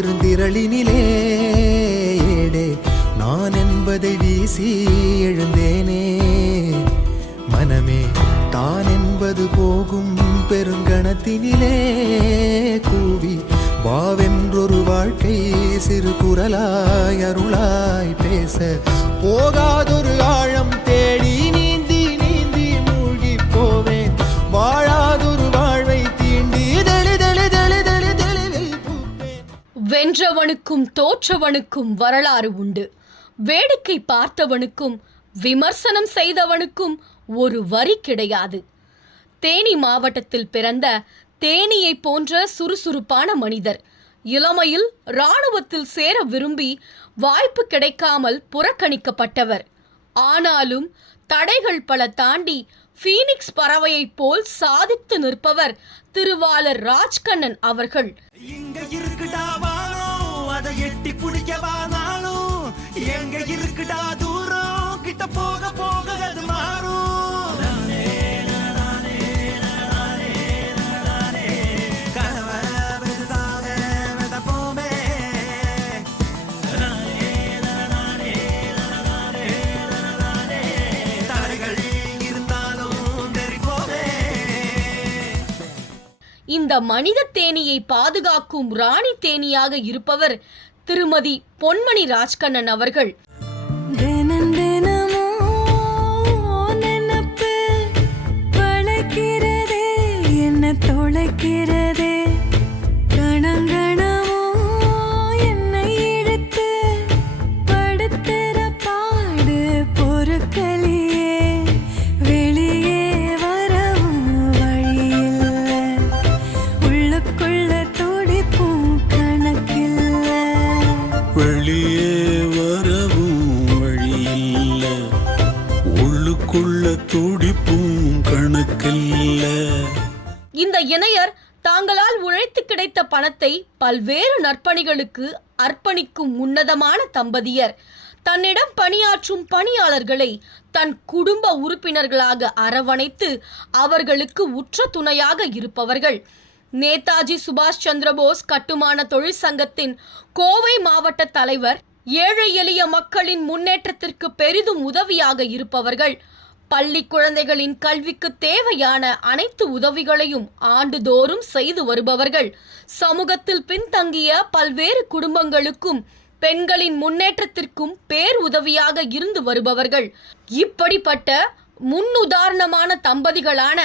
பெருந்திரளினிலே ஏடே நான் என்பதை வீசி எழுந்தேனே. மனமே தான் என்பது போகும் பெருங்கணத்தினிலே கூவி வாவென்றொரு வாழ்க்கை சிறு குரலாய் அருளாய் பேச போகாதொரு ஆழம் தேடி நீந்தி நீந்தி மூழ்கி போவேன். வாழாதொரு வாழ்வை தீண்டி தெளிவில் பூப்பேன். வென்றவனுக்கும் தோற்றவனுக்கும் வரலாறு உண்டு. வேடிக்கை பார்த்தவனுக்கும் விமர்சனம் செய்தவனுக்கும் ஒரு வரி கிடையாது. தேனி மாவட்டத்தில் பிறந்த தேனியை போன்ற சுறுசுறுப்பான மனிதர். இளமையில் இராணுவத்தில் சேர விரும்பி வாய்ப்பு கிடைக்காமல் புறக்கணிக்கப்பட்டவர். ஆனாலும் தடைகள் பல தாண்டி பீனிக்ஸ் பறவையைப் போல் சாதித்து நிற்பவர் திருவாளர் ராஜ்கண்ணன் அவர்கள். இந்த மனித தேனியை பாதுகாக்கும் ராணி தேனியாக இருப்பவர் திருமதி பொன்மணி ராஜ்கண்ணன் அவர்கள். வெளியே வரவும் வழியில்ல, உள்ளுக்குள்ள துடிப்பும் கணக்கில்ல. இந்த இணையர் தாங்களால் உழைத்து கிடைத்த பணத்தை பல்வேறு நற்பணிகளுக்கு அர்ப்பணிக்கும் உன்னதமான தம்பதியர். தன்னிடம் பணியாற்றும் பணியாளர்களை தன் குடும்ப உறுப்பினர்களாக அரவணைத்து அவர்களுக்கு உற்ற துணையாக இருப்பவர்கள். நேதாஜி சுபாஷ் சந்திரபோஸ் கட்டுமான தொழிற்சங்கத்தின் கோவை மாவட்ட தலைவர். ஏழை எளிய மக்களின் முன்னேற்றத்திற்கு பெரிதும் உதவியாக இருப்பவர்கள். பள்ளி குழந்தைகளின் கல்விக்கு தேவையான அனைத்து உதவிகளையும் ஆண்டுதோறும் செய்து வருபவர்கள். சமூகத்தில் பின்தங்கிய பல்வேறு குடும்பங்களுக்கும் பெண்களின் முன்னேற்றத்திற்கும் பேருதவியாக இருந்து வருபவர்கள். இப்படிப்பட்ட முன்னுதாரணமான தம்பதிகளான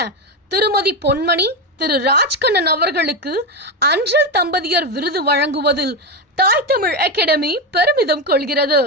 திருமதி பொன்மணி திரு ராஜ்கண்ணன் அவர்களுக்கு அஞ்சல் தம்பதியர் விருது வழங்குவதில் தாய் தமிழ் அகாடமி பெருமிதம் கொள்கிறது.